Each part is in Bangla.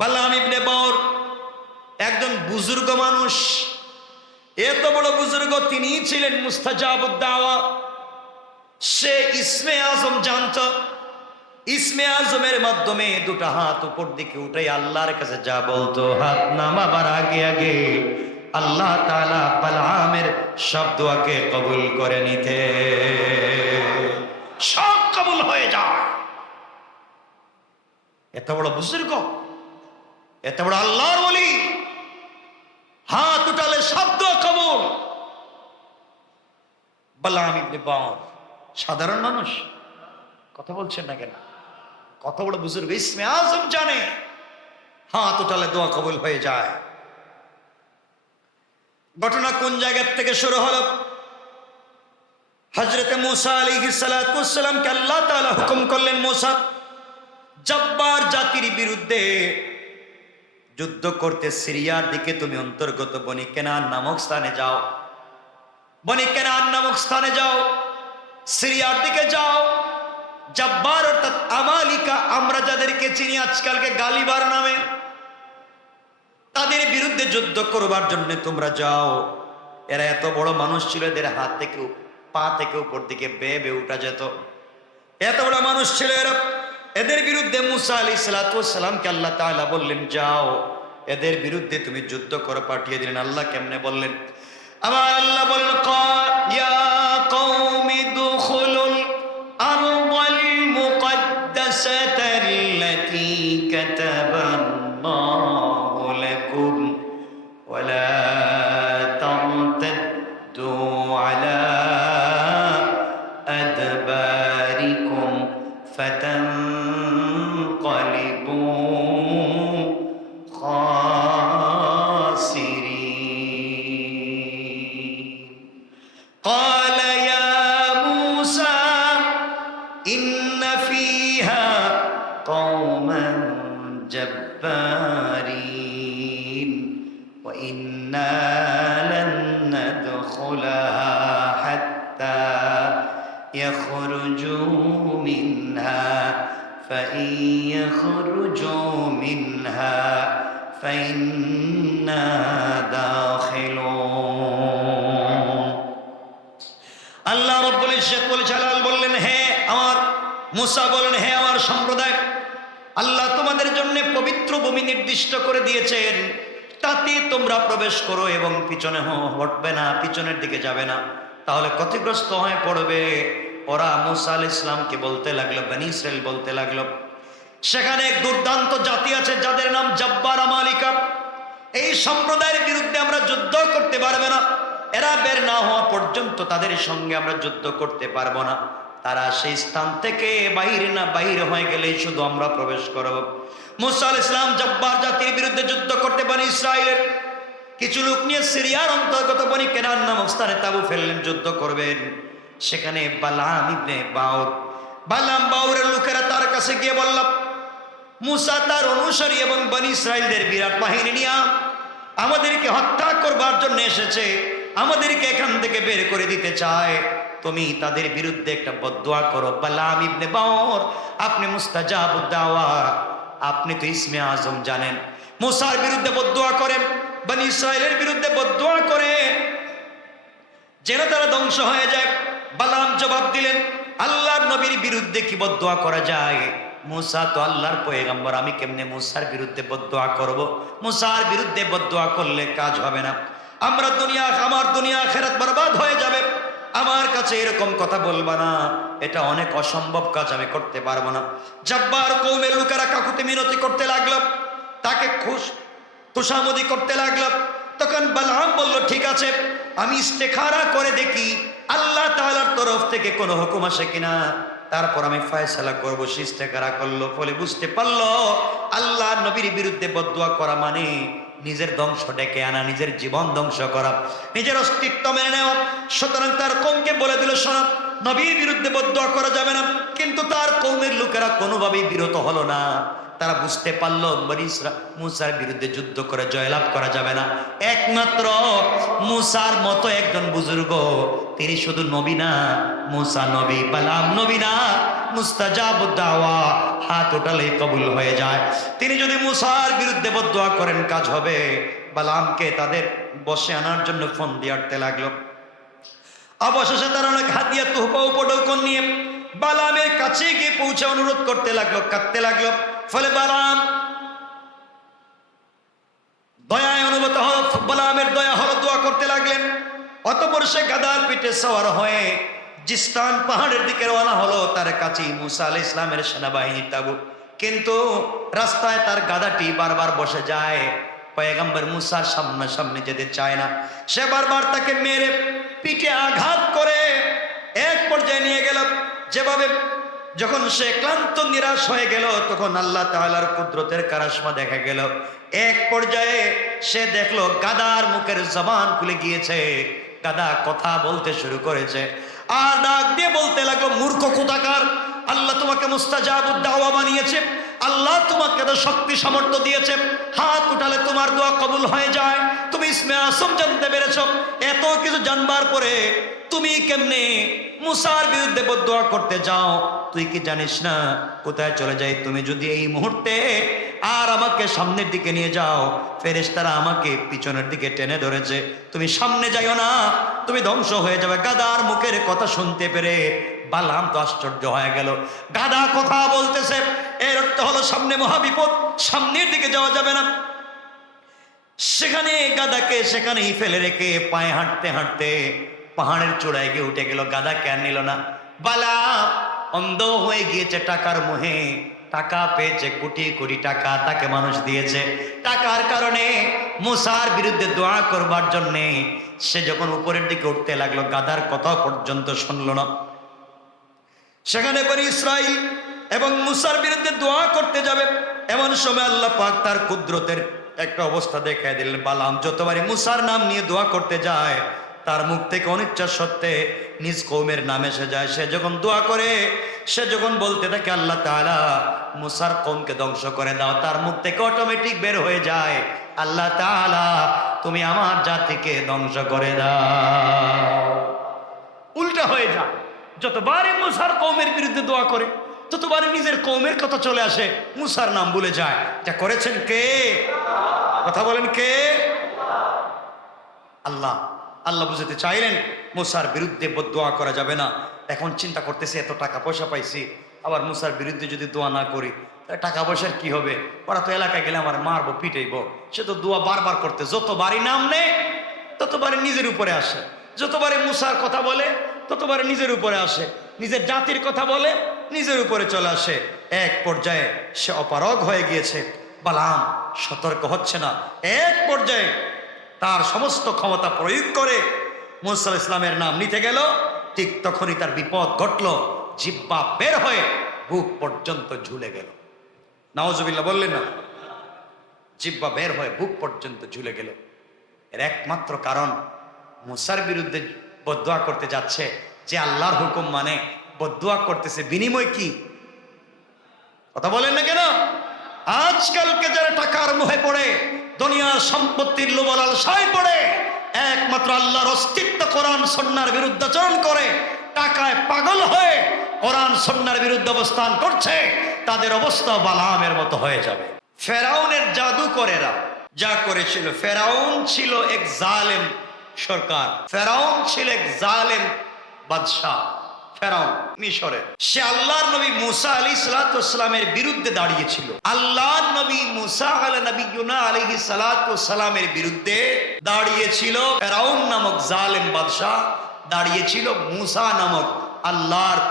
বাল্লাম ইবনে বর একজন বুজুর্গ মানুষ। এত বড় বুজুর্গ তিনি ছিলেন মুস্তাজাবুদ্দাওয়া। সে ইসমে আজম জানত। ইসমে আজমের মাধ্যমে দুটো হাত উপর দিকে উঠে আল্লাহর কাছে যা বলতো, হাত নামাবার আগে আগে আল্লাহ তালা বালআমের সব দোয়াকে কবুল করে নিতে। সব কবুল হয়ে যায়। এত বড় বুজুর্গ এত বড় আল্লাহর বলি হাত উঠালে শব্দ ইবনে বাউর সাধারণ মানুষ। কথা বলছেন না কেন? কত বড় বুজুর্গ ইসমে আজম জানে। হাত উঠালে দোয়া কবুল হয়ে যায়। ঘটনা কোন জায়গার থেকে শুরু হলো? হজরতে মুসা আলী সালাতামকে আল্লাহ তাআলা হুকুম করলেন, মুসা, জব্বার জাতির বিরুদ্ধে যুদ্ধ করতে সিরিয়ার দিকে তুমি অন্তর্গত বনি কেনার নামক স্থানে যাও। বনি কেনার নামক স্থানে যাও। সিরিয়ার দিকে যাও। জব্বার অর্থাৎ আমালিকা, আমরা যাদেরকে চিনি আজকালকে গালিবার নামে, তাদের বিরুদ্ধে যুদ্ধ করবার জন্য তোমরা যাও। এরা এত বড় মানুষ ছিল, এদের হাত থেকে পা থেকে উপর দিকে বে বে উঠা যেত। এত বড় মানুষ ছিল এরা। এদের বিরুদ্ধে মুসা আলী সালাতামকে আল্লাহ তাআলা বললেন, যাও। এদের বিরুদ্ধে তুমি যুদ্ধ করে, পাঠিয়ে দিলেন। আল্লাহ কেমনে বললেন? আবার আল্লাহ বললেন কা- ইয়া মুসা বলেন, হে আমার সম্প্রদায়, আল্লাহ তোমাদের জন্য পবিত্র ভূমি নির্দিষ্ট করে দিয়েছেন। তাতে তোমরা প্রবেশ করো এবং পিছনে হটবে না, পিছনের দিকে যাবে না। তাহলে ক্ষতিগ্রস্ত হয়ে পড়বে। ওরা মুসা আল ইসলামকে বলতে লাগল, বানি ইসরায়েল বলতে লাগল, সেখানে এক দুর্দান্ত জাতি আছে যাদের নাম জব্বার আমালিকা। এই সম্প্রদায়ের বিরুদ্ধে আমরা যুদ্ধ করতে পারবে না। এরা বের না হওয়া পর্যন্ত তাদের সঙ্গে আমরা যুদ্ধ করতে পারব না। তারা সেই স্থান থেকে বাহিরে না বাহির হয়ে গেলেই শুধু আমরা প্রবেশ করব। মুসা আল ইসলাম জব্বার জাতির বিরুদ্ধে যুদ্ধ করতে পারি ইসরায়েলের। কিছু লোক নিয়ে সিরিয়ার অন্তর্গত বনি কেনার নামক স্থানে তাবু ফেললেন, যুদ্ধ করবেন। সেখানে বালাম ইবনে বাউর। বালাম বাউরের লোকেরা তার কাছে গিয়ে বললাম মুসা তার অনুসারী এবং বনি ইসরায়েলদের বিরাট বাহিনী নিয়ে আমাদেরকে হত্যা করবার জন্য এসেছে। আমাদেরকে এখান থেকে বের করে দিতে চায়। তুমি তাদের বিরুদ্ধে একটা বদুয়া করো। বালাম ইবনে আপনি মুস্তাজাব আপনি তো ইসমে আজম জানেন। মুসার বিরুদ্ধে বদুয়া করেন, বনি ইসরায়েলের বিরুদ্ধে বদুয়া করেন। যেন তারা ধ্বংস হয়ে যায়। বালাম জবাব দিলেন, আল্লাহর নবীর বিরুদ্ধে কি বদুয়া করা যায়? মুসা তো আল্লাহর পয়গাম্বর, আমি কেমনে মুসার বিরুদ্ধে বদুয়া করব? মুসার বিরুদ্ধে বদুয়া করলে কাজ হবে না। আমরা দুনিয়া, আমার দুনিয়া খেরাত বরবাদ হয়ে যাবে। আমার কাছে এরকম কথা বলবা না। এটা অনেক অসম্ভব কাজ আমি করতে পারব না। জব্বার কৌমের লোকেরা কাকুতে মিনতি করতে লাগল। তাকে খুশ তুষামদি করতে লাগল। তখন বালহাম বলল, ঠিক আছে, আমি ইস্তেখারা করে দেখি আল্লাহ তাআলার তরফ থেকে কোনো হুকুম আসে কিনা। তারপর আমি ফয়সালা করব, সে ইস্তেখারা করল। ফলে বুঝতে পারল, আল্লাহ নবীর বিরুদ্ধে বদুয়া করা মানে নিজের ধ্বংস ডেকে আনা, নিজের জীবন ধ্বংস করা। নিজের অস্তিত্ব মেনে নেওয়া সুতরাং তার কমকে বলে দিল, শোনা, নবীর বিরুদ্ধে বদুয়া করা যাবে না। কিন্তু তার কৌমের লোকেরা কোনোভাবেই বিরত হলো না। তারা বুঝতে পারল মুসার বিরুদ্ধে যুদ্ধ করে জয়লাভ করা যাবে না। একমাত্র মুসার মতো একজন বুজুর্গ, তিনি শুধু নবী না, মুসা নবী, বালাম নবী না মুস্তাজাবুদ্দাওয়া, হাত ওঠালেই কবুল হয়ে যায়। তিনি যদি মুসার বিরুদ্ধে বদুয়া করেন, কাজ হবে। বালামকে তাদের বসে আনার জন্য ফোন দিয়ে আটতে লাগল। অবশেষে তারা অনেক হাতিয়া তুহপা উপঢৌকন নিয়ে বালামের কাছে গিয়ে পৌঁছে অনুরোধ করতে লাগল, কাঁদতে লাগল। ফলে বালাম দয়ায় অনুভূত হল, বালামের দয়া হল, দোয়া করতে লাগলেন। অতপর সে গাদার পিঠে সওয়ার হয়ে জিস্তান পাহাড়ের দিকে রওনা হলো তার কাছে মুসা আল ইসলামের সেনাবাহিনী তাবু। কিন্তু রাস্তায় তার গাদাটি বারবার বসে যায়। পয়গম্বর মুসার সামনাসামনি যেতে চায় না। সে বারবার তাকে মেরে পিঠে আঘাত করে এক পর্যায়ে নিয়ে গেল। যেভাবে যখন সে ক্লান্ত, নিরাশ হয়ে গেল, তখন আল্লাহ তাআলার কুদরতের কারাসমা দেখা গেল। এক পর্যায়ে সে দেখল গাদার মুখের জবান খুলে গিয়েছে। গাদা কথা বলতে শুরু করেছে। আর ডাক দিয়ে বলতে লাগল, মূর্খ কোথাকার? আল্লাহ তোমাকে মুস্তাজাবুদ দাওয়া বানিয়েছে। আল্লাহ তোমাকে তো শক্তি সামর্থ্য দিয়েছে। হাত উঠালে তোমার দোয়া কবুল হয়ে যায়। তুমি ইসমে আসম জানতে পেরেছ। এত কিছু জানবার পরে তুমি কেমনে মুসার বিরুদ্ধে বদুয়া করতে যাও? তুই কি জানিস না? কোথায় চলে যাই তুমি যদি এই মুহূর্তে আর আমাকে সামনের দিকে নিয়ে যাও। ফেরেশতারা আমাকে পিছনের দিকে টেনে ধরেছে। তুমি সামনে যাইও না, তুমি ধ্বংস হয়ে যাবে। গাদার মুখের কথা শুনতে পেরে বালাম তো আশ্চর্য হয়ে গেল। গাদা কথা বলতেছে, এর অর্থ হলো সামনে মহাবিপদ, সামনের দিকে যাওয়া যাবে না। সেখানে গাদাকে সেখানেই ফেলে রেখে পায়ে হাঁটতে হাঁটতে পাহাড়ের চূড়ায় গিয়ে উঠে গেল। গাদা আর নিল না। বালা, অন্ধ হয়ে গিয়েছে টাকার মোহে। টাকা পেয়েছে কোটি কোটি টাকা তাকে মানুষ দিয়েছে। টাকার কারণে মুসার বিরুদ্ধে দোয়া করবার জন্যে সে যখন উপরের দিকে উঠতে লাগল, গাদার কথা পর্যন্ত শুনল না। সেখানে পরে ইসরাইল এবং মুসার বিরুদ্ধে দোয়া করতে যাবে, এমন সময় আল্লাহ পাক তার কুদরতের একটা অবস্থা দেখায় দিলেন, বালাম, যতবারই মুসার নাম নিয়ে দোয়া করতে যায়, তার মুখ থেকে অনিচ্ছা সত্ত্বে নিজ কৌমের নাম এসে যায়। সে যখন দোয়া করে, সে যখন বলতে থাকে আল্লাহ তাআলা মুসার কৌমকে ধ্বংস করে দাও, তার মুখ থেকে অটোমেটিক বের হয়ে যায়। আল্লাহ তাআলা, তুমি আমার জাতিকে ধ্বংস করে দাও। উল্টা হয়ে যায়। যতবারই মুসার কৌমের বিরুদ্ধে দোয়া করে ততবারই নিজের কৌমের কথা চলে আসে, মুসার নাম ভুলে যায়। এটা করেছেন কে? কথা বলেন কে? আল্লাহ। আল্লাহ বুঝাতে চাইলেন, মুসার বিরুদ্ধে দোয়া করা যাবে না। এখন চিন্তা করতেছে, এত টাকা পয়সা পাইছি আবার মুসার বিরুদ্ধে যদি দোয়া না করি, তাহলে টাকা পয়সার কি হবে? ওরা তো এলাকায় গেলে আমার মারবো, পিটাইব। সে তো দোয়া বারবার করতে যতবারই নাম নেয় ততবারই নিজের উপরে আসে। যতবারে মুসার কথা বলে ততবারে নিজের উপরে আসে। নিজের জাতির কথা বলে, নিজের উপরে চলে আসে। এক পর্যায়ে সে অপারগ হয়ে গিয়েছে। বালাম, সতর্ক হচ্ছে না। এক পর্যায়ে তার সমস্ত ক্ষমতা প্রয়োগ করে মুসা ইসলামের নাম নিতে গেল। ঠিক তখনই তার বিপদ ঘটল। জিব্বা বের হয়ে বুক পর্যন্ত ঝুলে গেল। নওয়াজবিল্লা বললেন না? জিব্বা বের হয়ে বুক পর্যন্ত ঝুলে গেল। এর একমাত্র কারণ, মুসার বিরুদ্ধে বদুয়া করতে যাচ্ছে, যে আল্লাহর হুকুম মানে বদুয়া করতেছে বিনিময় কি? কথা বলেন না কেন? আজকালকে যারা টাকার মোহে পড়ে, দুনিয়ার সম্পত্তির লোবলাল সাই পড়ে, একমাত্র আল্লাহর অস্তিত্ব কোরআন সন্ন্যার বিরুদ্ধাচরণ করে, টাকায় পাগল হয়ে কোরআন সন্ন্যার বিরুদ্ধে অবস্থান করছে, তাদের অবস্থা বালামের মতো হয়ে যাবে। ফেরাউনের জাদুকরেরা যা করেছিল, ফেরাউন ছিল এক জালেম সরকার, ফেরাউন ছিল এক জালেম বাদশাহ। ফেরাউন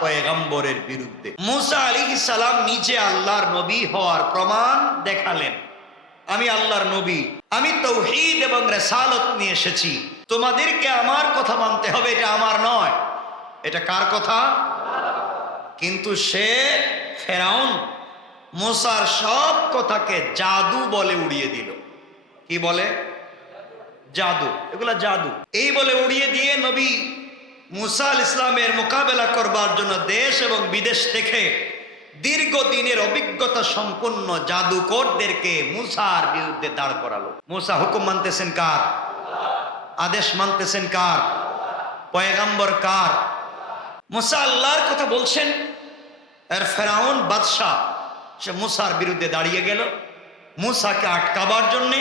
পয়গম্বরের বিরুদ্ধে। মুসা আলী সালাম নিজে আল্লাহর নবী হওয়ার প্রমাণ দেখালেন। আমি আল্লাহর নবী, আমি তৌহিদ এবং রেসালত নিয়ে এসেছি। তোমাদেরকে আমার কথা মানতে হবে, এটা আমার নয়। এটা কার কথা? কিন্তু সে ফেরাউন, মোসার সব কথাকে জাদু বলে উড়িয়ে দিল। কি বলে? জাদু, এগুলা জাদু। এই বলে উড়িয়ে দিয়ে নবী মুসা আল ইসলামের মোকাবেলা করবার জন্য দেশ এবং বিদেশ থেকে দীর্ঘদিনের অভিজ্ঞতা সম্পন্ন জাদুকরদেরকে মুসার বিরুদ্ধে দাঁড় করালো। মুসা হুকুম মানতেছেন কার? আদেশ মানতেছেন কার? পয়গাম্বর কার? মুসা আল্লাহর কথা বলছেন। এর ফেরাউন বাদশাহ, সে মুসার বিরুদ্ধে দাঁড়িয়ে গেল। মুসাকে আটকাবার জন্যে,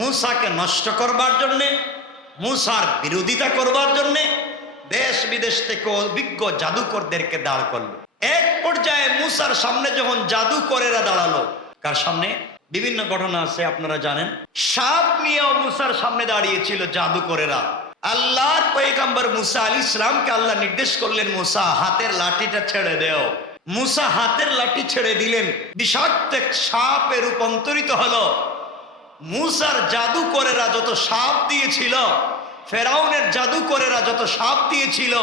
মুসাকে নষ্ট করবার জন্যে, মুসার বিরোধিতা করবার জন্যে দেশ বিদেশ থেকে অভিজ্ঞ জাদুকরদেরকে দাঁড় করল। এক পর্যায়ে মুসার সামনে যখন জাদুকরেরা দাঁড়াল, কার সামনে? বিভিন্ন ঘটনা আছে, আপনারা জানেন। সাপ নিয়েও মুসার সামনে দাঁড়িয়েছিল জাদুকরেরা। আল্লাহর পয়গাম্বর মুসা আলী ইসলামকে আল্লাহ নির্দেশ করলেন, মুসা, হাতের লাঠিটা ছেড়ে দেও। মুসা হাতের লাঠি ছেড়ে দিলেন, বিষাক্ত সাপে রূপান্তরিত হলো। মুসার জাদুকরেরা যত সাপ দিয়েছিল, ফেরাউনের জাদুকরেরা যত সাপ দিয়েছিল,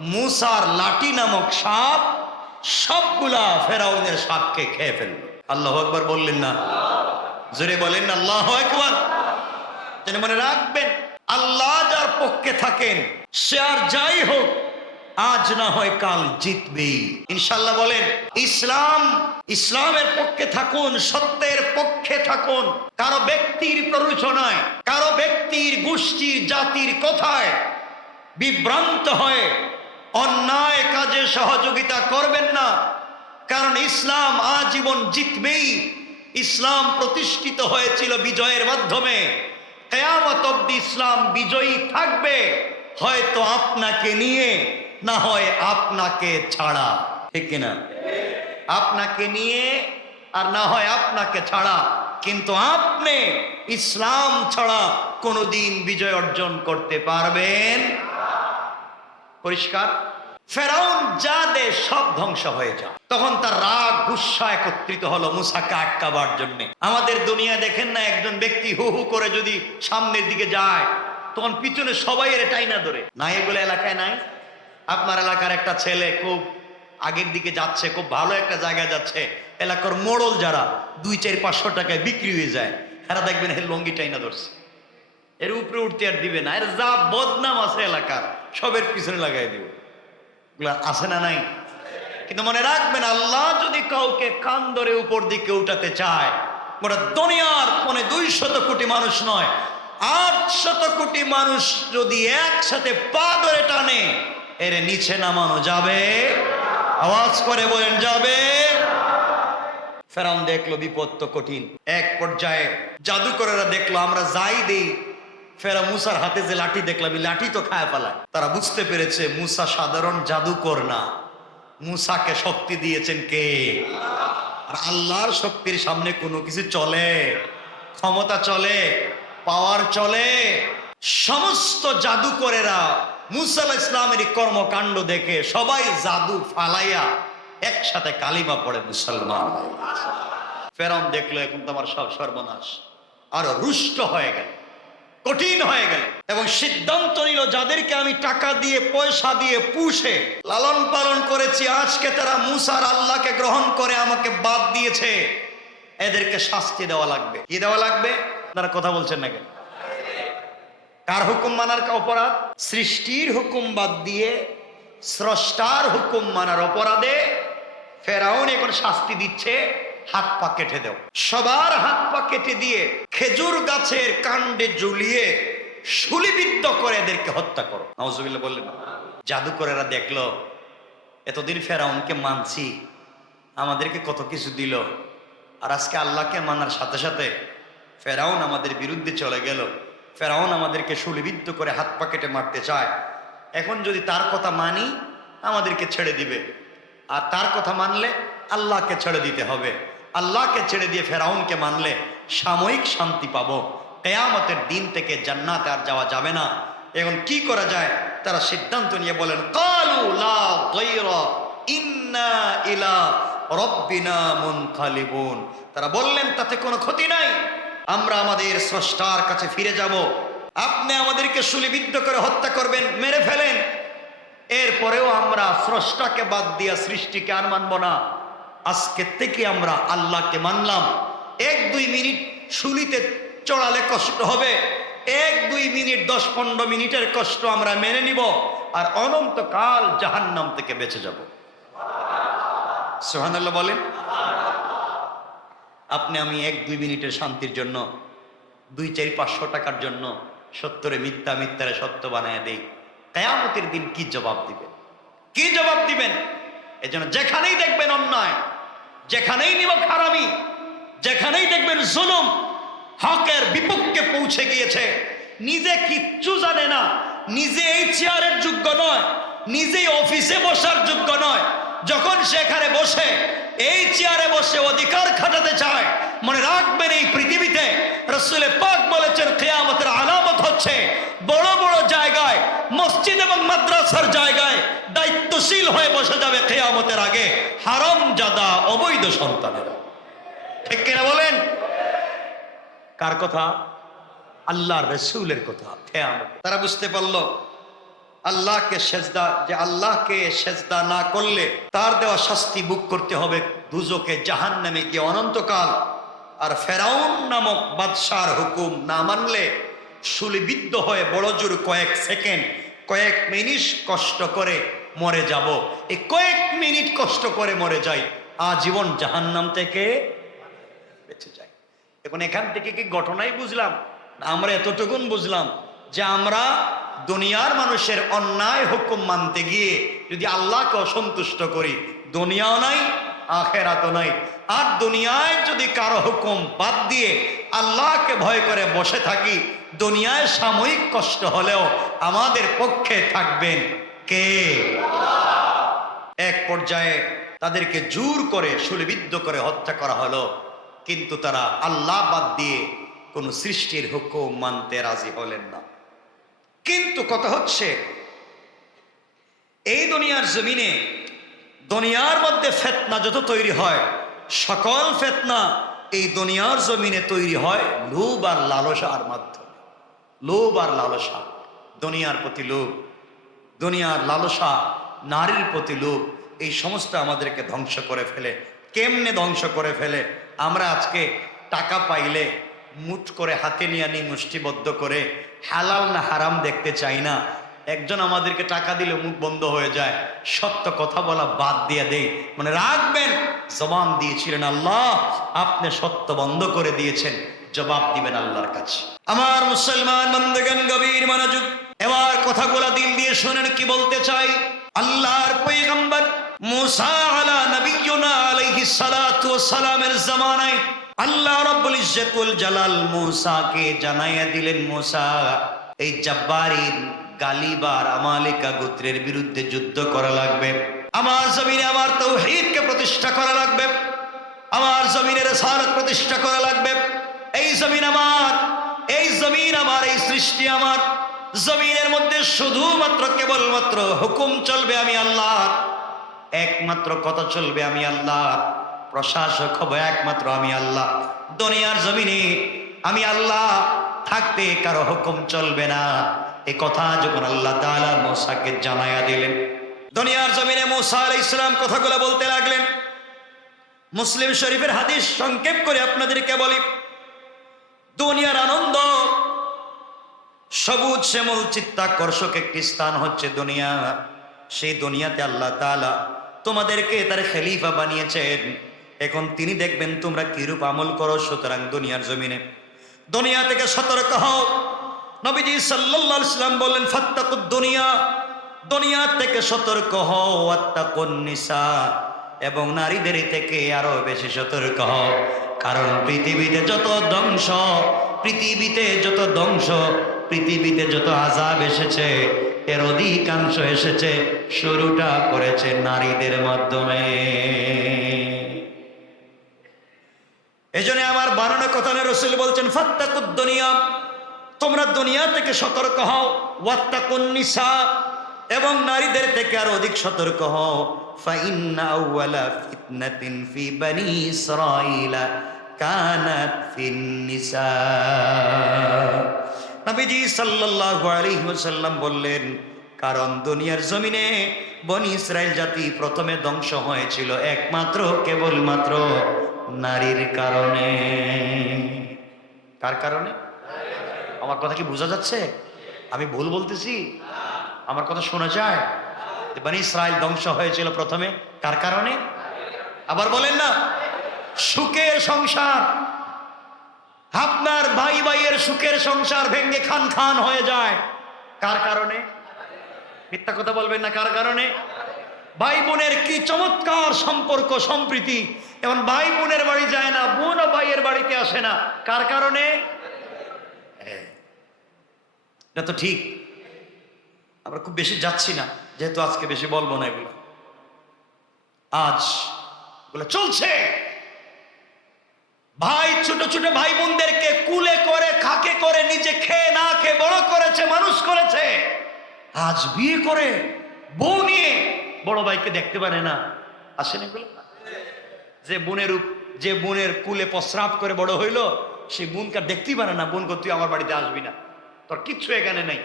মুসার লাঠি নামক সাপ সবগুলা ফেরাউনের সাপকে খেয়ে ফেলল। আল্লাহ একবার বললেন না। জোরে বলেন আল্লাহ একবার যেন মনে রাখবেন আল্লাহ যার পক্ষে থাকেন, সে আর যাই হোক, আজ না হয় কাল জিতবেই। ইনশাল্লাহ বলেন, ইসলাম, ইসলামের পক্ষে থাকুন, সত্যের পক্ষে থাকুন। কারও ব্যক্তির প্ররোচনায়, কারও ব্যক্তির গোষ্ঠীর জাতির কথায় বিভ্রান্ত হয়ে, অন্যায় কাজে সহযোগিতা করবেন না। কারণ ইসলাম আজীবন জিতবেই। ইসলাম প্রতিষ্ঠিত হয়েছিল বিজয়ের মাধ্যমে। কেয়ামত অব্দি ইসলাম বিজয়ী থাকবে। হয়তো আপনাকে নিয়ে, না হয় আপনাকে ছাড়া। ঠিক কিনা? আপনাকে নিয়ে আর না হয় আপনাকে ছাড়া। কিন্তু আপনি ইসলাম ছাড়া কোনোদিন বিজয় অর্জন করতে পারবেন। পরিষ্কার? ফেরাউন যা দে, সব ধ্বংস হয়ে যায় তখন তার রাগ, গুসা একত্রিত হলো মুসাকে আটকাবার জন্য। আমাদের দুনিয়া দেখেন না, একজন ব্যক্তি হু হু করে যদি সামনের দিকে যায়, তখন পিছনে সবাই এর টাইনা ধরে। নাই এগুলো এলাকায় নাই। আপনার এলাকার একটা ছেলে খুব আগের দিকে যাচ্ছে, খুব ভালো একটা জায়গায় যাচ্ছে। এলাকার মোড়ল যারা, দুই চার পাঁচশো টাকায় বিক্রি হয়ে যায়। এরা দেখবেন এর লঙ্গি টাইনা ধরছে। এর উপরে উঠতে আর দিবে না। এর যা বদনাম আছে এলাকার, সবের পিছনে লাগাই দিব। আছে না নাই? কিন্তু মনে রাখবেন আল্লাহ যদি কাউকে কান ধরে উপর দিকে উঠাতে চায়, গোটা দুনিয়ার মানে দুই শত কোটি মানুষ নয়, আট শত কোটি মানুষ যদি একসাথে পা ধরে টানে, এর নিচে নামানো যাবে? আওয়াজ করে বলেন, যাবে। ফেরাউন দেখল বিপদ তো কঠিন। এক পর্যায়ে জাদুকরেরা দেখল, আমরা যাই দেই। ফেরা মুসার হাতে যে লাঠি দেখলাম লাঠি তো খায় পালায় তারা বুঝতে পেরেছে মুসা সাধারণ জাদুকর না। মুসাকে শক্তি দিয়েছেন কে? আর আল্লাহর শক্তির সামনে কোনো কিছু চলে, ক্ষমতা চলে পাওয়ার চলে। সমস্ত জাদুকরেরা মুসা আলাহ ইসলামের কর্মকাণ্ড দেখে সবাই জাদু ফালাইয়া একসাথে কালিমা পড়ে মুসলমান। ফেরাউন দেখল, এখন তোমার সব সর্বনাশ। আর রুষ্ট হয়ে গেল। কঠিন হয়ে গেল। এবং সিদ্ধান্ত নিল, যাদেরকে আমি টাকা দিয়ে, পয়সা দিয়ে পুষে, লালন পালন করেছি, আজকে তারা মুসার আল্লাহকে গ্রহণ করে আমাকে বাদ দিয়েছে, এদেরকে শাস্তি দেওয়া লাগবে। কি দেওয়া লাগবে? আপনারা কথা বলছেন না কেন? কার হুকুম মানার অপরাধ? সৃষ্টির হুকুম বাদ দিয়ে, স্রষ্টার হুকুম মানার অপরাধে ফেরাউন এখন শাস্তি দিচ্ছে। হাত পা কেটে দেও। সবার হাত পা কেটে দিয়ে খেজুর গাছের কাণ্ডে ঝুলিয়ে শুলিবিদ্ধ করে এদেরকে হত্যা করো। নজবিল্লা বললেন, জাদুকরেরা দেখল, এতদিন ফেরাউনকে মানছি, আমাদেরকে কত কিছু দিল, আর আজকে আল্লাহকে মানার সাথে সাথে ফেরাউন আমাদের বিরুদ্ধে চলে গেল। ফেরাউন আমাদেরকে শুলিবিদ্ধ করে হাত পা কেটে মারতে চায়। এখন যদি তার কথা মানি, আমাদেরকে ছেড়ে দিবে। আর তার কথা মানলে আল্লাহকে ছেড়ে দিতে হবে। আল্লাহকে ছেড়ে দিয়ে ফেরাউনকে মানলে সাময়িক শান্তি পাবো। কেয়ামতের দিন থেকে জান্নাতে আর যাওয়া যাবে না। এখন কি করা যায়? তারা সিদ্ধান্ত নিয়ে বলেন, কালু লা ইন্না ইলা রব্বিনা মুনকালিবুন। তারা বললেন, তাতে কোনো ক্ষতি নাই। আমরা আমাদের স্রষ্টার কাছে ফিরে যাব। আপনি আমাদেরকে সুলিবিদ্ধ করে হত্যা করবেন, মেরে ফেলেন। এরপরেও আমরা স্রষ্টাকে বাদ দিয়া সৃষ্টিকে আর মানব না। আজকে থেকে আমরা আল্লাহকে মানলাম। এক দুই মিনিট শুলিতে চড়ালে কষ্ট হবে। এক দুই মিনিট, দশ পনেরো মিনিটের কষ্ট আমরা মেনে নিব আর অনন্তকাল জাহান্নাম থেকে বেঁচে যাব। সোহানাল্লাহ বলেন, আপনি আমি এক দুই মিনিটের শান্তির জন্য, দুই চার পাঁচশো টাকার জন্য সত্তরে মিথ্যা মিথ্যারে সত্য বানায় দেই। কেয়ামতের দিন কি জবাব দিবেন? কি জবাব দিবেন? এই জন্য যেখানেই দেখবেন অন্যায় যেখানেই নিব খারামি যেখানেই দেখবেন জুলুম হকের বিপক্ষে পৌঁছে গিয়েছে। নিজে কিচ্ছু জানে না, নিজে এই চেয়ারের যোগ্য নয়, নিজেই অফিসে বসার যোগ্য নয়। যখন সেখানে বসে, এই চেয়ারে বসে অধিকার খাটাতে চায়, মনে রাখবেন এই পৃথিবীতে রসুলে পাক বলেছেন, কেয়ামতের আলামত হচ্ছে বড় বড় জায়গায়, মসজিদ এবং মাদ্রাসার জায়গায় দায়িত্বশীল হয়ে বসে যাবে কেয়ামতের আগে হারাম জাদা অবৈধ সন্তানেরা। ঠিক কিনা বলেন? কার কথা? আল্লাহ রসুলের কথা। তারা বুঝতে পারল, আল্লাহকে সেজদা, যে আল্লাহকে সেজদা না করলে তার দেওয়া শাস্তি বুক করতে হবে দুজকে জাহান নামে গিয়ে অনন্তকাল। আর ফেরাউন নামক বাদশার হুকুম না মানলে সুলিবিদ্ধ হয়ে বড় জোর কয়েক সেকেন্ড, কয়েক মিনিট কষ্ট করে মরে যাব। এই কয়েক মিনিট কষ্ট করে মরে যাই। আজীবন জাহান্নাম থেকে বেঁচে যাই। এখন এখান থেকে কি ঘটনাই বুঝলাম? আমরা এতটুকুন বুঝলাম যে আমরা দুনিয়ার মানুষের অন্যায় হুকুম মানতে গিয়ে যদি আল্লাহকে অসন্তুষ্ট করি, দুনিয়াও নাই, আখেরাতও নাই। আর দুনিয়ায় যদি কারও হুকুম বাদ দিয়ে আল্লাহকে ভয় করে বসে থাকি, দুনিয়ায় সাময়িক কষ্ট হলেও আমাদের পক্ষে থাকবেন কে? এক পর্যায়ে তাদেরকে জোর করে, সুলিবিদ্ধ করে হত্যা করা হলো। কিন্তু তারা আল্লাহ বাদ দিয়ে কোনো সৃষ্টির হুকুম মানতে রাজি হলেন না। কিন্তু কথা হচ্ছে, এই দুনিয়ার জমিনে দুনিয়ার মধ্যে ফেতনা যত তৈরি হয়, সকল ফেতনা এই দুনিয়ার জমিনে তৈরি হয় লোভ আর লালসার মাধ্যমে। লোভ আর লালসা, দুনিয়ার প্রতি লোভ। দুনিয়ার লালসা নারীর প্রতি লোভ, এই সমস্ত আমাদেরকে ধ্বংস করে ফেলে। কেমনে ধ্বংস করে ফেলে? আমরা আজকে টাকা পাইলে মুঠ করে হাতে নিয়ে আনি, মুষ্টিবদ্ধ করে, হালাল না হারাম দেখতে চাই না। একজন আমাদেরকে টাকা দিলে মুখ বন্ধ হয়ে যায়। সত্য কথা বলা বাদ দিয়ে দেই। মানে রাখবেন, জবান দিয়েছিলেন আল্লাহ, আপনি সত্য বন্ধ করে দিয়েছেন। জবাব দিবেন আল্লাহর কাছে। আমার মুসলমান বন্ধুগণ গভীর মনোযোগ এবার কথাগুলো দিল দিয়ে শোনেন, কি বলতে চাই? আল্লাহর পয়গম্বর মুসা আলা নবিয়ুনা আলাইহিস সালাতু সালামের জামানায় আল্লাহ রাব্বুল ইজ্জতুল জালাল মুসাকে জানাইয়া দিলেন, মুসা, এই জাব্বারিন গালিবার আমালিকা গোত্রের বিরুদ্ধে যুদ্ধ করা লাগবে। আমার জমিনে আমার তৌহিদকে প্রতিষ্ঠা করা লাগবে। আমার জমিনের সারত প্রতিষ্ঠা করা লাগবে। এই জমিন আমার, এই জমিন আমার, এই সৃষ্টি আমার। জমিনের মধ্যে শুধুমাত্র কেবলমাত্র হুকুম চলবে আমি আল্লাহ একমাত্র কথা চলবে আমি আল্লাহ প্রশাসক হব একমাত্র আমি আল্লাহ। দুনিয়ার জমিনে আমি আল্লাহ, থাকতে কারও হুকুম চলবে না। এই কথা যখন আল্লাহ তাআলা মোসাকে জানাইয়া দিলেন, দুনিয়ার জমিনে মোসা আলাইহিস সালাম কথাগুলো বলতে লাগলেন। মুসলিম শরীফের হাদিস সংক্ষেপ করে আপনাদেরকে বলি। দুনিয়ার আনন্দ। সবুজ শ্যামল চিত্তাকর্ষক একটি স্থান হচ্ছে দুনিয়া। সেই দুনিয়াতে আল্লাহ তাআলা তোমাদেরকে তার খলিফা বানিয়েছেন। এখন তিনি দেখবেন তোমরা কিরূপ আমল করো, সুতরাং দুনিয়ার জমিনে। দুনিয়া থেকে সতর্ক হও। নবীজি সাল্লাল্লাহু আলাইহি সাল্লাম বললেন, ফাত্তাকুদ দুনিয়া। দুনিয়া থেকে সতর্ক হও, ওয়াত্তাকুন নিসা। এবং নারীদের থেকে আরও বেশি সতর্ক হও। কারণ পৃথিবীতে যত ধ্বংস, পৃথিবীতে যত ধ্বংস, পৃথিবীতে যত আজাব এসেছে, এর অধিকাংশ এসেছে, শুরুটা করেছে নারীদের মাধ্যমে। এই জন্য আমার বানানো কথা রসুল বলছেন, ফাত্তাকুদ দুনিয়া তোমরা দুনিয়া থেকে সতর্ক হও, ওয়াত্তাকুন নিসা, এবং নারীদের থেকে আরও অধিক সতর্ক হও। ফাইন্না আউওয়ালা ফিতনাতিন ফি বানি ইসরাঈলা কানাত ফিন নিসা নবীজি সাল্লাল্লাহু আলাইহি ওয়াসাল্লাম বললেন, কারণ দুনিয়ার জমিনে বনি ইসরায়েল জাতি প্রথমে ধ্বংস হয়েছিল একমাত্র, কেবলমাত্র নারীর কারণে। কার কারণে? আমার কথা কি বোঝা যাচ্ছে? আমি ভুল বলতেছি? আমার কথা শোনা যায়? বনি ইসরায়েল ধ্বংস হয়েছিল প্রথমে, কার কারণে? আবার বলেন না, সুখের সংসার। আপনার ভাই ভাইয়ের সুখের সংসার ভেঙে খান খান হয়ে যায়। কার কারণে? মিথ্যা কথা বলবেন না, কার কারণে? ভাই বোনের কি চমৎকার সম্পর্ক, সম্প্রীতি। এখন ভাই বোনের বাড়ি যায় না, বোন ও ভাইয়ের বাড়িতে আসে না। কার কারণে। এটা তো ঠিক। আমরা খুব বেশি যাচ্ছি না। যেহেতু আজকে বেশি বলব না এগুলো। আজ এগুলো চলছে। ভাই, ছোট ছোট ভাই বোনদেরকে কুলে করে, খাকে করে, নিজে খেয়ে, না খেয়ে বড় করেছে, মানুষ করেছে। আজ বিয়ে করে বউ নিয়ে বড় ভাইকে দেখতে পারে না। আসেন এগুলো। যে বোনের যে বোনের কুলে প্রস্রাব করে বড় হইল, সেই বোনকে দেখতেই পারে না। বোন তুই আমার বাড়িতে আসবি না। তোর কিচ্ছু এখানে নেই।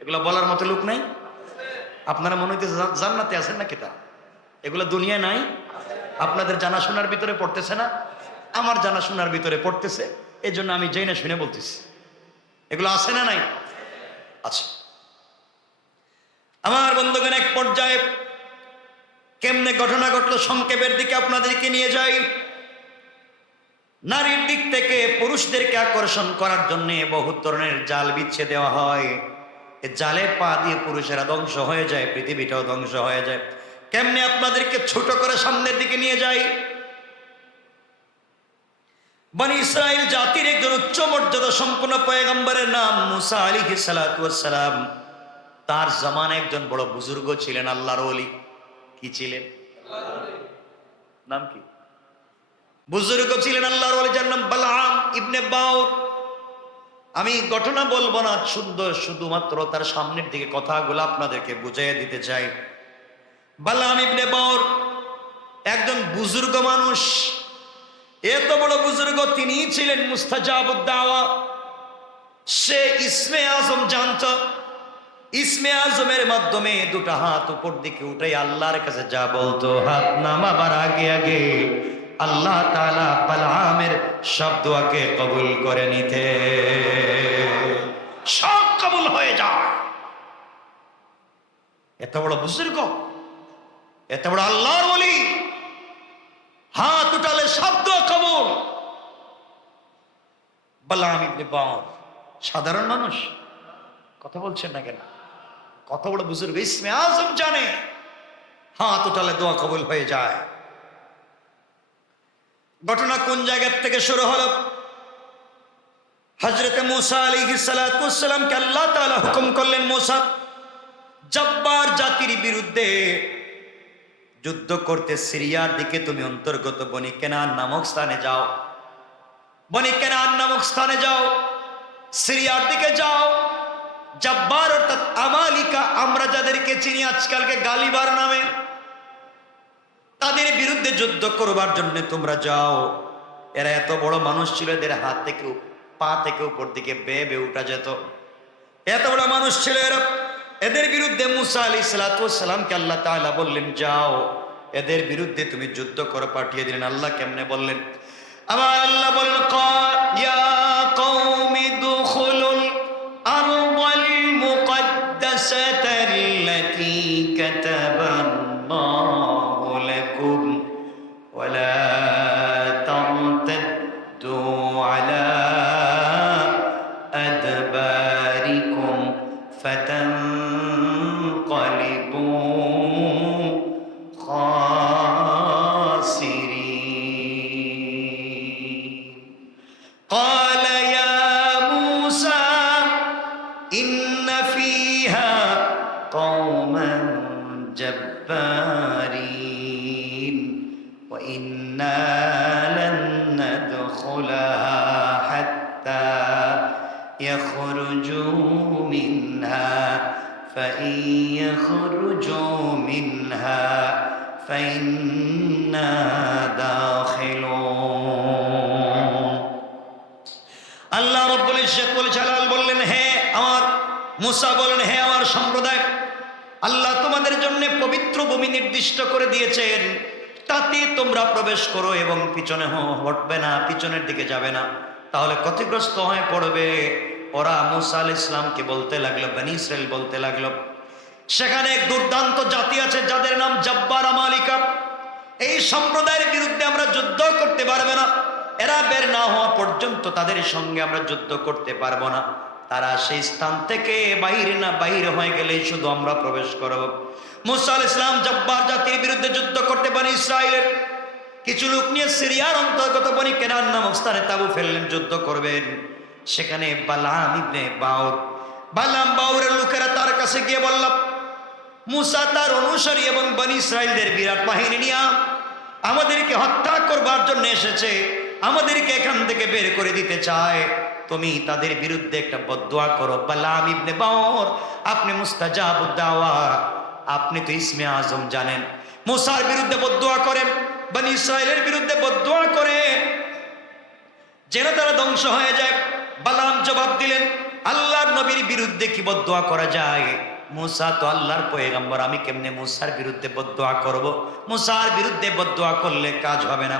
এগুলো বলার মতো লোক নাই। আপনারা মনে হইতে জান্নাতে আছেন না কেতা এগুলো দুনিয়া নাই। আপনাদের জানাশোনার ভিতরে পড়তেছে না। আমার জানাশোনার ভিতরে পড়তেছে। এই জন্য আমি যাই না শুনে বলতেছি। এগুলো আছে না নাই? আছে। আমার বন্ধুগণ, এক পর্যায়ে কেমনে ঘটনা ঘটলো সংক্ষেপের দিকে আপনাদেরকে নিয়ে যাই। নারীর দিক থেকে পুরুষদেরকে আকর্ষণ করার জন্য বহু ধরনের জাল বিচ্ছে দেওয়া হয়। জালে পা দিয়ে পুরুষেরা ধ্বংস হয়ে যায়, পৃথিবীটাও ধ্বংস হয়ে যায়। কেমনে আপনাদেরকে ছোট করে সামনের দিকে নিয়ে যাই? বনি ইসরায়েল জাতির একজন উচ্চ মর্যাদা সম্পন্ন পয়গম্বরের নাম মুসা আলী সালাম তার জামানে একজন বড় বুজুর্গ ছিলেন, আল্লাহর ওলি। কি ছিলেন? নাম কি? বুজুর্গ ছিলেন আল্লাহর ওলি, যার নাম বালাম ইবনে বাউর। আমি ঘটনা বলব না সুন্দর শুধুমাত্র তার সামনের দিকে কথাগুলো আপনাদেরকে বুঝাইয়া দিতে চাই। বালাম ইবনে বাউর, একজন বুজুর্গ মানুষ, এত বড় বুজুর্গ তিনি ছিলেন মুস্তাজাবুদ্দাওয়া। সে ইসমে আজম জানত। ইসমে আজমের মাধ্যমে দুটা হাত উপর দিকে উঠে আল্লাহর কাছে যা বলতো, হাত নামাবার আগে আগে আল্লাহ তাআলা বালআমের শব্দকে কবুল করে নিতে। সব কবুল হয়ে যায়। এত বড় বুজুর্গ, এত বড় আল্লাহর বলি হাত উঠালে শব্দ কবুল। বালাম সাধারণ মানুষ, কথা বলছেন না কেন? কত বড় বুজুর্গ, ইসমে আজম জানে, হাত উঠালে দোয়া কবুল হয়ে যায়। ঘটনা কোন জায়গার থেকে শুরু হলো? হজরত মুসা আলী সালাতামকে আল্লাহ তাআলা হুকুম করলেন, মুসা, জব্বার জাতির বিরুদ্ধে যুদ্ধ করতে সিরিয়ার দিকে তুমি অন্তর্গত বনি কেনার নামক স্থানে যাও। বনি কেনার নামক স্থানে যাও। সিরিয়ার দিকে যাও। জব্বার অর্থাৎ আমালিকা, আমরা যাদেরকে চিনি আজকালকে গালিবার নামে। তাদের বিরুদ্ধে যুদ্ধ করবার জন্য তোমরা যাও। এরা এত বড় মানুষ ছিল, এদের হাত থেকে পা থেকে উপর দিকে বেয়ে বেয়ে উঠা যেত। এত বড় মানুষ ছিল এরা। এদের বিরুদ্ধে মুসা আলী সালাতামকে আল্লাহ তাআলা বললেন, যাও। এদের বিরুদ্ধে তুমি যুদ্ধ করে, পাঠিয়ে দিলেন। আল্লাহ কেমনে বললেন? আমার আল্লাহ বললেন وإنا প্রবেশ করো এবং পিছনে হটবে না, পিছনের দিকে যাবে না। তাহলে ক্ষতিগ্রস্ত হয়ে পড়বে। ওরা মুসা আল ইসলামকে বলতে লাগল, বানি ইসরায়েল বলতে লাগল, সেখানে এক দুর্দান্ত জাতি আছে যাদের নাম জব্বার আমালিকা। এই সম্প্রদায়ের বিরুদ্ধে আমরা যুদ্ধ করতে পারবে না। এরা বের না হওয়া পর্যন্ত তাদের সঙ্গে আমরা যুদ্ধ করতে পারব না। তারা সেই স্থান থেকে বাইরে না বাইরে হয়ে গেলেই শুধু আমরা প্রবেশ করব। মুসা আল ইসলাম জব্বার জাতির বিরুদ্ধে যুদ্ধ করতে পারি ইসরায়েলের কিছু লোক নিয়ে সিরিয়ার অন্তর্গত বনি কেনার নামক স্থানে তাবু ফেললেন, যুদ্ধ করবেন। সেখানে বালাম ইবনে বাউর বালাম বাউরের লোকেরা তার কাছে গিয়ে বলল, মুসা তার অনুসারী এবং বনি ইসরায়েলদের বিরাট বাহিনী নিয়ে আমাদেরকে হত্যা করবার জন্য এসেছে। আমাদেরকে এখান থেকে বের করে দিতে চায়। তুমি তাদের বিরুদ্ধে একটা বদুয়া করো। বালাম ইবনে বাউর আপনি মুস্তাজাব দাওয়া। আপনি তো ইসমে আজম জানেন। মুসার বিরুদ্ধে বদুয়া করেন। বনি ইসরায়েলের বিরুদ্ধে বদুয়া করে, যেন তারা ধ্বংস হয়ে যায়। বালাম জবাব দিলেন, আল্লাহর নবীর বিরুদ্ধে কি বদুয়া করা যায়? মুসা তো আল্লাহর পয়গাম্বর, আমি কেমনে মুসার বিরুদ্ধে বদুয়া করব? মুসার বিরুদ্ধে বদুয়া করলে কাজ হবে না।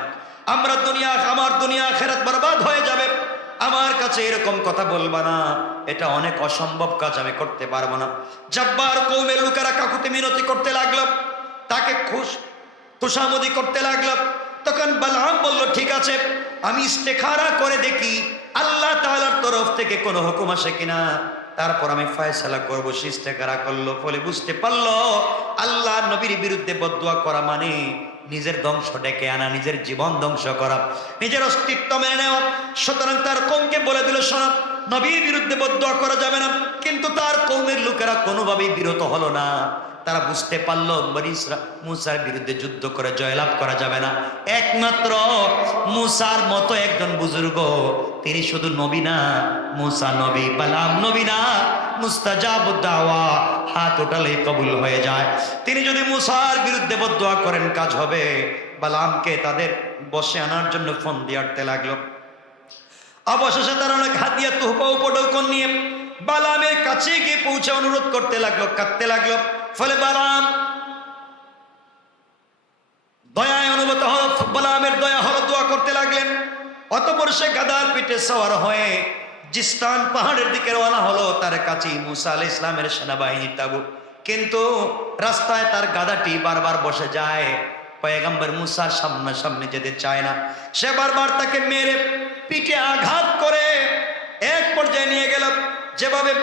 আমরা দুনিয়া, আমার দুনিয়া খেরাত বরবাদ হয়ে যাবে। আমার কাছে এরকম কথা বলবা না। এটা অনেক অসম্ভব কাজ, আমি করতে পারব না। জব্বার কৌমের লোকেরা কাকুতে মিনতি করতে লাগল। তাকে খুশ তুষামদি করতে লাগল তখন বালহাম বলল, ঠিক আছে, আমি ইস্তেখারা করে দেখি, আল্লাহ তাআলার তরফ থেকে কোনো হুকুম আসে কিনা? তারপর আমি ফয়সালা করব ইস্তেখারা করল, ফলে বুঝতে পারল, আল্লাহ নবীর বিরুদ্ধে বদুয়া করা মানে নিজের ধ্বংস ডেকে আনা, নিজের জীবন ধ্বংস করা। নিজের অস্তিত্ব মেনে নেওয়া। সুতরাং তার কমকে বলে দিল, শোনা, নবীর বিরুদ্ধে বদুয়া করা যাবে না, কিন্তু তার কৌমের লোকেরা কোনোভাবেই বিরত হলো না। তারা বুঝতে পারল মরিসরা মুসার বিরুদ্ধে যুদ্ধ করে জয়লাভ করা যাবে না। একমাত্র মুসার মতো একজন বুজুর্গ, তিনি শুধু নবী না, মুসা নবী, বালাম নবী না, মুস্তাজাব হাত ওঠালে কবুল হয়ে যায়। তিনি যদি মুসার বিরুদ্ধে বদুয়া করেন, কাজ হবে। বালামকে তাদের বসে আনার জন্য ফোন দিয়ে আটতে লাগল। অবশেষে তারা অনেক হাতিয়া তোহপা উপডৌকন নিয়ে বালামের কাছে গিয়ে পৌঁছে অনুরোধ করতে লাগল, কাঁদতে লাগল। ফলে বালাম দয়ায় অনুভূত হল বালামের দয়া হল, দোয়া করতে লাগলেন। অতপর সে গাদার পিঠে সওয়ার হয়ে জিস্তান পাহাড়ের দিকে রওনা হলো তার কাছে মুসা আল ইসলামের সেনাবাহিনী তাবু। কিন্তু রাস্তায় তার গাদাটি বারবার বসে যায়। পয়গম্বর মুসার সামনে সামনে যেতে চায় না। সে বারবার তাকে মেরে পিঠে আঘাত করে এক পর্যায়ে নিয়ে গেল। যেভাবে